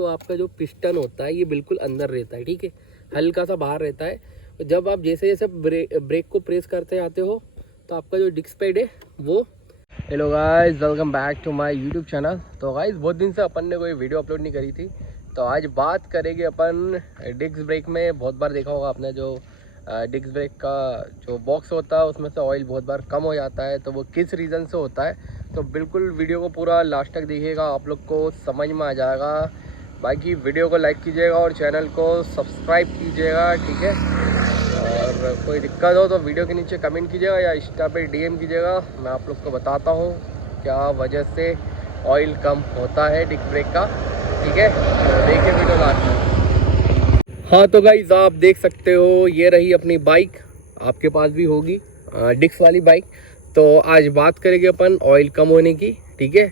जो आपका जो पिस्टन होता है ये बिल्कुल अंदर रहता है, ठीक है, हल्का सा बाहर रहता है। जब आप जैसे जैसे ब्रेक को प्रेस करते आते हो तो आपका जो डिस्क पैड है वो। Hello guys, welcome back to my YouTube channel. तो गाइस बहुत दिन से अपन ने कोई वीडियो अपलोड नहीं करी थी, तो आज बात करेंगे अपन डिस्क ब्रेक में। बहुत बार देखा होगा आपने जो डिस्क ब्रेक का जो बॉक्स होता है उसमें से ऑयल बहुत बार कम हो जाता है, तो वो किस रीज़न से होता है। तो बिल्कुल वीडियो को पूरा लास्ट तक देखिएगा, आप लोग को समझ में आ जाएगा। बाकी वीडियो को लाइक कीजिएगा और चैनल को सब्सक्राइब कीजिएगा, ठीक है। और कोई दिक्कत हो तो वीडियो के नीचे कमेंट कीजिएगा या इंस्टा पे डीएम कीजिएगा, मैं आप लोग को बताता हूँ क्या वजह से ऑयल कम होता है डिस्क ब्रेक का, ठीक है। तो देखिए वीडियो लास्ट में। हाँ तो गाइस आप देख सकते हो ये रही अपनी बाइक, आपके पास भी होगी डिस्क वाली बाइक। तो आज बात करेंगे अपन ऑयल कम होने की, ठीक है।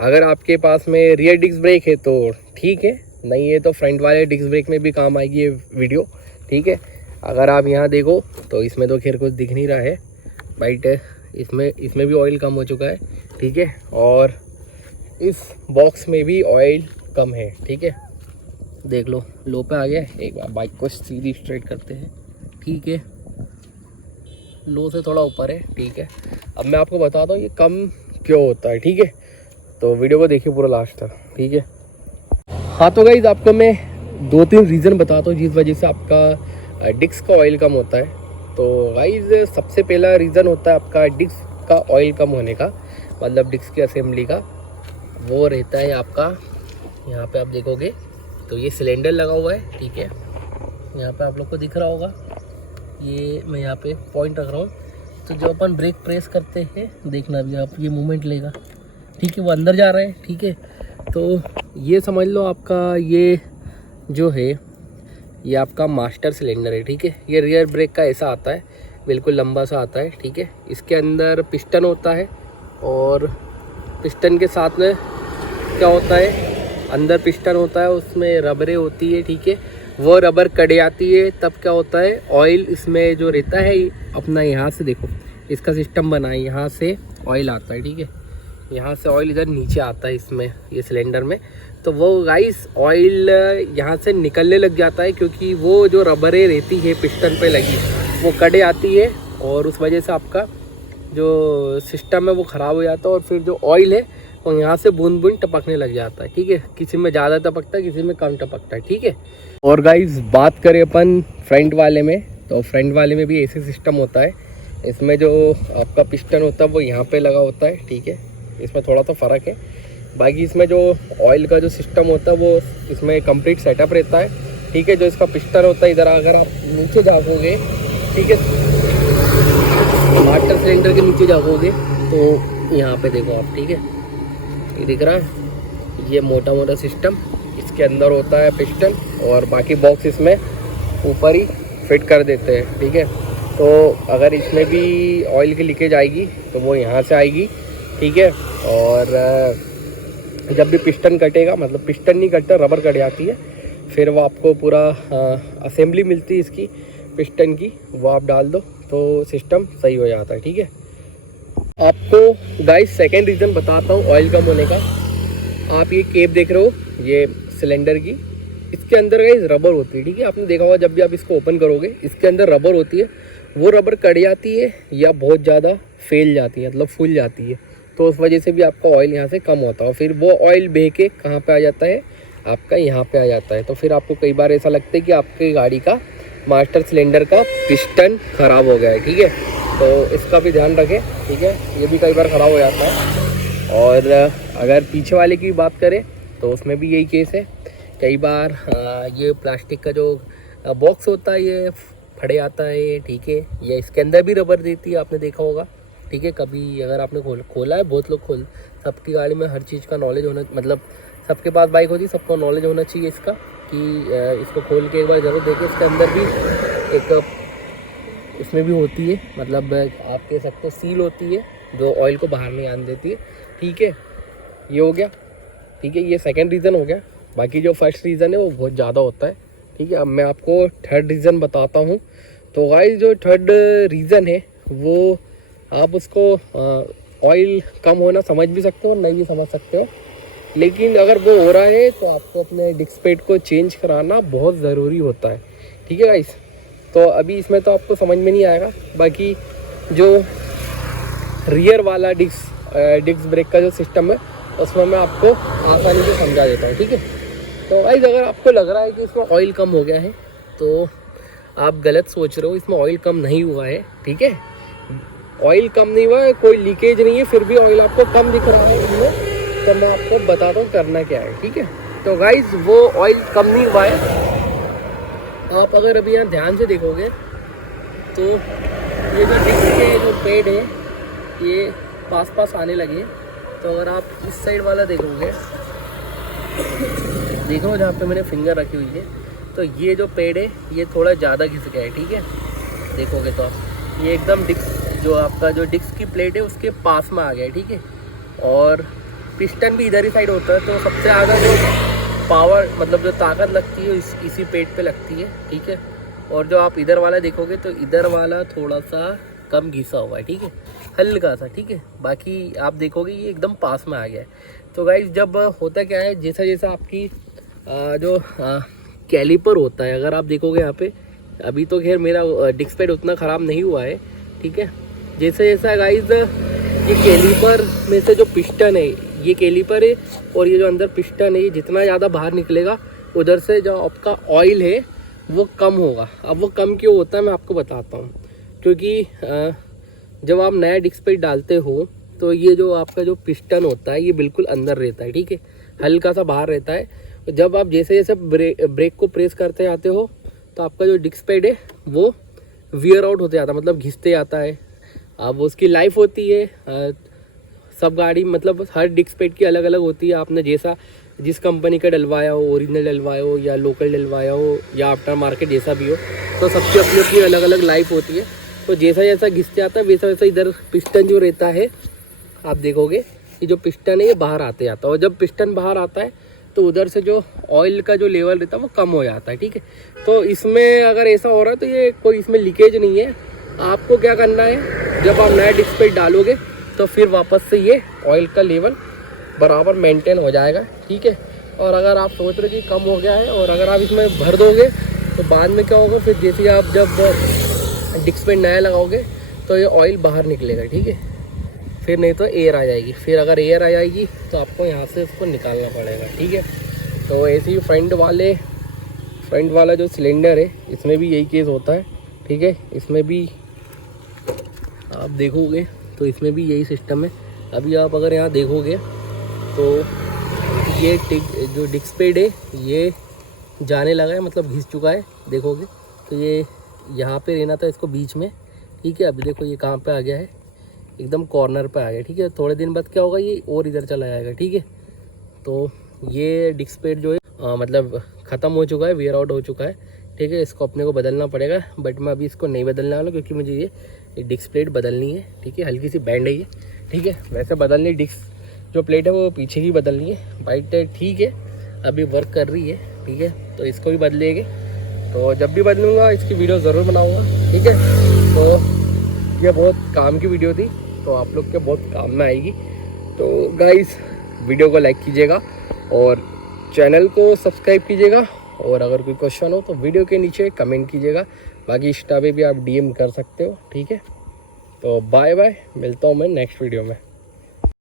अगर आपके पास में रियर डिस्क ब्रेक है तो ठीक है, नहीं है तो फ्रंट वाले डिस्क ब्रेक में भी काम आएगी ये वीडियो, ठीक है। अगर आप यहाँ देखो तो इसमें तो खैर कुछ दिख नहीं रहा है, बट इसमें भी ऑयल कम हो चुका है, ठीक है। और इस बॉक्स में भी ऑयल कम है, ठीक है। देख लो लो पे आ गया। एक बार बाइक को सीधी स्ट्रेट करते हैं, ठीक है। लो से थोड़ा ऊपर है, ठीक है। अब मैं आपको बताता हूँ ये कम क्यों होता है, ठीक है। तो वीडियो को देखिए पूरा लास्ट तक, ठीक है। हाँ तो गाइज आपको मैं 2-3 रीज़न बताता हूँ जिस वजह से आपका डिस्क का ऑयल कम होता है। तो गाइज सबसे पहला रीज़न होता है आपका डिस्क का ऑयल कम होने का, मतलब डिस्क की असेंबली का। वो रहता है आपका, यहाँ पे आप देखोगे तो ये सिलेंडर लगा हुआ है, ठीक है। यहाँ पे आप लोग को दिख रहा होगा, ये मैं यहाँ पे पॉइंट रख रहा हूँ। तो जब अपन ब्रेक प्रेस करते हैं, देखना भी आप ये मूवमेंट लेगा, ठीक है, वो अंदर जा रहा है, ठीक है। तो ये समझ लो आपका ये जो है ये आपका मास्टर सिलेंडर है, ठीक है। ये रियर ब्रेक का ऐसा आता है, बिल्कुल लंबा सा आता है, ठीक है। इसके अंदर पिस्टन होता है और पिस्टन के साथ में क्या होता है, अंदर पिस्टन होता है, उसमें रबरें होती है, ठीक है। वो रबर कट जाती है, तब क्या होता है ऑयल इसमें जो रहता है अपना, यहाँ से देखो इसका सिस्टम बना है, यहाँ से ऑयल आता है, ठीक है। यहाँ से ऑयल इधर नीचे आता है इसमें, ये सिलेंडर में। तो वो गाइस ऑयल यहाँ से निकलने लग जाता है, क्योंकि वो जो रबरें रहती है पिस्टन पे लगी वो कट जाती है, और उस वजह से आपका जो सिस्टम है वो ख़राब हो जाता है। और फिर जो ऑयल है और यहाँ से बूंद बूंद टपकने लग जाता है, ठीक है। किसी में ज़्यादा टपकता है, किसी में कम टपकता है, ठीक है। और गाइस बात करें अपन फ्रंट वाले में, तो फ्रंट वाले में भी ऐसे सिस्टम होता है। इसमें जो आपका पिस्टन होता है वो यहाँ पे लगा होता है, ठीक है। इसमें थोड़ा सा फ़र्क है। बाकी इसमें जो ऑयल का जो सिस्टम होता है वो इसमें कंप्लीट सेटअप रहता है, ठीक है। जो इसका पिस्टन होता है इधर अगर आप नीचे झाँकोगे, ठीक है, वाटर सिलेंडर के नीचे झाँकोगे तो यहाँ पे देखो आप, ठीक है, ये दिख रहा है, ये मोटा मोटा सिस्टम इसके अंदर होता है पिस्टन, और बाकी बॉक्स इसमें ऊपर ही फिट कर देते हैं, ठीक है। तो अगर इसमें भी ऑयल की लीकेज आएगी तो वो यहाँ से आएगी, ठीक है। और जब भी पिस्टन कटेगा, मतलब पिस्टन नहीं कटता, रबर कट जाती है, फिर वो आपको पूरा असेंबली मिलती है इसकी पिस्टन की, वो आप डाल दो तो सिस्टम सही हो जाता है, ठीक है। आपको गाइस सेकंड रीज़न बताता हूँ ऑयल कम होने का। आप ये केप देख रहे हो, ये सिलेंडर की, इसके अंदर गाइस रबर होती है, ठीक है। आपने देखा होगा जब भी आप इसको ओपन करोगे इसके अंदर रबर होती है, वो रबर कट जाती है या बहुत ज़्यादा फैल जाती है, मतलब फूल जाती है, तो उस वजह से भी आपका ऑयल यहाँ से कम होता है। फिर वो ऑयल बह के कहाँ पे आ जाता है, आपका यहाँ पे आ जाता है। तो फिर आपको कई बार ऐसा लगता है कि आपकी गाड़ी का मास्टर सिलेंडर का पिस्टन ख़राब हो गया है, ठीक है। तो इसका भी ध्यान रखें, ठीक है, ये भी कई बार ख़राब हो जाता है। और अगर पीछे वाले की बात करें तो उसमें भी यही केस है। कई बार ये प्लास्टिक का जो बॉक्स होता है ये फट जाता है, ठीक है, या इसके अंदर भी रबर देती है, आपने देखा होगा, ठीक है। कभी अगर आपने खोला है, बहुत लोग सबकी गाड़ी में हर चीज़ का नॉलेज होना, मतलब सबके पास बाइक होती है, सबको नॉलेज होना चाहिए इसका, कि इसको खोल के एक बार ज़रूर देखें। इसके अंदर भी एक इसमें भी होती है, मतलब आप कह सकते हो सील होती है जो ऑयल को बाहर नहीं आने देती है, ठीक है। ये हो गया, ठीक है, ये सेकंड रीज़न हो गया। बाकी जो फर्स्ट रीज़न है वो बहुत ज़्यादा होता है, ठीक है। अब मैं आपको थर्ड रीज़न बताता हूँ। तो गाइस जो थर्ड रीज़न है वो आप उसको ऑयल कम होना समझ भी सकते हो और नहीं भी समझ सकते हो। लेकिन अगर वो हो रहा है तो आपको अपने डिस्क पैड को चेंज कराना बहुत ज़रूरी होता है, ठीक है गाइस। तो अभी इसमें तो आपको समझ में नहीं आएगा, बाकी जो रियर वाला डिस्क ब्रेक का जो सिस्टम है उसमें मैं आपको आसानी से समझा देता हूँ, ठीक है। तो गाइस अगर आपको लग रहा है कि इसमें ऑयल कम हो गया है तो आप गलत सोच रहे हो, इसमें ऑयल कम नहीं हुआ है, ठीक है। ऑयल कम नहीं हुआ है, कोई लीकेज नहीं है, फिर भी ऑयल आपको कम दिख रहा है इनमें, तो मैं आपको बताता हूँ करना क्या है, ठीक है। तो गाइस वो ऑयल कम नहीं हुआ है। आप अगर अभी यहाँ ध्यान से देखोगे तो ये जो डिस्क के जो पेड है ये पास आने लगे हैं। तो अगर आप इस साइड वाला देखोगे, देख लो जहाँ पे मैंने फिंगर रखी हुई है, तो ये जो पेड है ये थोड़ा ज़्यादा घिस गया है, ठीक है। देखोगे तो आप ये एकदम डिस्क जो आपका जो डिस्क की प्लेट है उसके पास में आ गया है, ठीक है। और पिस्टन भी इधर ही साइड होता है, तो सबसे ज़्यादा जो पावर मतलब जो ताकत लगती है इसी पेट पे लगती है, ठीक है। और जो आप इधर वाला देखोगे तो इधर वाला थोड़ा सा कम घिसा हुआ है, ठीक है, हल्का सा, ठीक है। बाकी आप देखोगे ये एकदम पास में आ गया है। तो गाइस जब होता क्या है, जैसा जैसा आपकी जो कैलिपर होता है, अगर आप देखोगे यहाँ पे, अभी तो खैर मेरा डिस्क पैड उतना ख़राब नहीं हुआ है, ठीक है। जैसे जैसा गाइस ये कैलिपर में से जो पिस्टन है, ये कैलिपर है और ये जो अंदर पिस्टन है, ये जितना ज़्यादा बाहर निकलेगा उधर से जो आपका ऑयल है वो कम होगा। अब वो कम क्यों होता है मैं आपको बताता हूँ। क्योंकि जब आप नया डिस्क पैड डालते हो तो ये जो आपका जो पिस्टन होता है ये बिल्कुल अंदर रहता है, ठीक है, हल्का सा बाहर रहता है। जब आप जैसे जैसे ब्रेक को प्रेस करते जाते हो तो आपका जो डिस्क पैड है वो वियर आउट होते जाता है, मतलब घिसते जाता है। अब उसकी लाइफ होती है, सब गाड़ी मतलब हर डिस्क पैड की अलग अलग होती है। आपने जैसा जिस कंपनी का डलवाया हो, ओरिजिनल डलवाया हो या लोकल डलवाया हो या आफ्टर मार्केट जैसा भी हो, तो सबकी अपनी अपनी अलग अलग लाइफ होती है। तो जैसा जैसा घिसते आता है वैसा वैसा इधर पिस्टन जो रहता है, आप देखोगे कि जो पिस्टन है ये बाहर आते जाता है। और जब पिस्टन बाहर आता है तो उधर से जो ऑयल का जो लेवल रहता है वो कम हो जाता है, ठीक है। तो इसमें अगर ऐसा हो रहा है तो ये कोई इसमें लीकेज नहीं है। आपको क्या करना है, जब आप नया डिस्क पैड डालोगे तो फिर वापस से ये ऑयल का लेवल बराबर मेंटेन हो जाएगा, ठीक है। और अगर आप सोच रहे कि कम हो गया है और अगर आप इसमें भर दोगे तो बाद में क्या होगा, फिर जैसे आप जब डिस्क पैड नया लगाओगे तो ये ऑयल बाहर निकलेगा, ठीक है। फिर नहीं तो एयर आ जाएगी, फिर अगर एयर आ जाएगी तो आपको यहाँ से उसको निकालना पड़ेगा, ठीक है। तो ऐसे ही फ्रंट वाला जो सिलेंडर है इसमें भी यही केस होता है, ठीक है। इसमें भी आप देखोगे तो इसमें भी यही सिस्टम है। अभी आप अगर यहाँ देखोगे तो ये जो डिस्क पैड है ये जाने लगा है, मतलब घिस चुका है, देखोगे तो ये यहाँ पे रहना था इसको बीच में, ठीक है। अभी देखो ये कहाँ पे आ गया है, एकदम कॉर्नर पे आ गया, ठीक है। थोड़े दिन बाद क्या होगा, ये और इधर चला जाएगा, ठीक है। तो ये डिस्क पैड जो है मतलब ख़त्म हो चुका है, वेयर आउट हो चुका है, ठीक है। इसको अपने को बदलना पड़ेगा, बट मैं अभी इसको नहीं बदलने वाला क्योंकि मुझे ये डिस्क प्लेट बदलनी है, ठीक है। हल्की सी बैंड है ये, ठीक है। वैसे बदलनी डिस्क जो प्लेट है वो पीछे की बदलनी है, बाइट ठीक है, अभी वर्क कर रही है, ठीक है। तो इसको भी बदलेंगे, तो जब भी बदलूँगा इसकी वीडियो ज़रूर बनाऊँगा, ठीक है। तो ये बहुत काम की वीडियो थी, तो आप लोग के बहुत काम में आएगी। तो गाइस वीडियो को लाइक कीजिएगा और चैनल को सब्सक्राइब कीजिएगा, और अगर कोई क्वेश्चन हो तो वीडियो के नीचे कमेंट कीजिएगा। बाकी इंस्टा पे भी आप DM कर सकते हो, ठीक है। तो बाय बाय, मिलता हूँ मैं नेक्स्ट वीडियो में।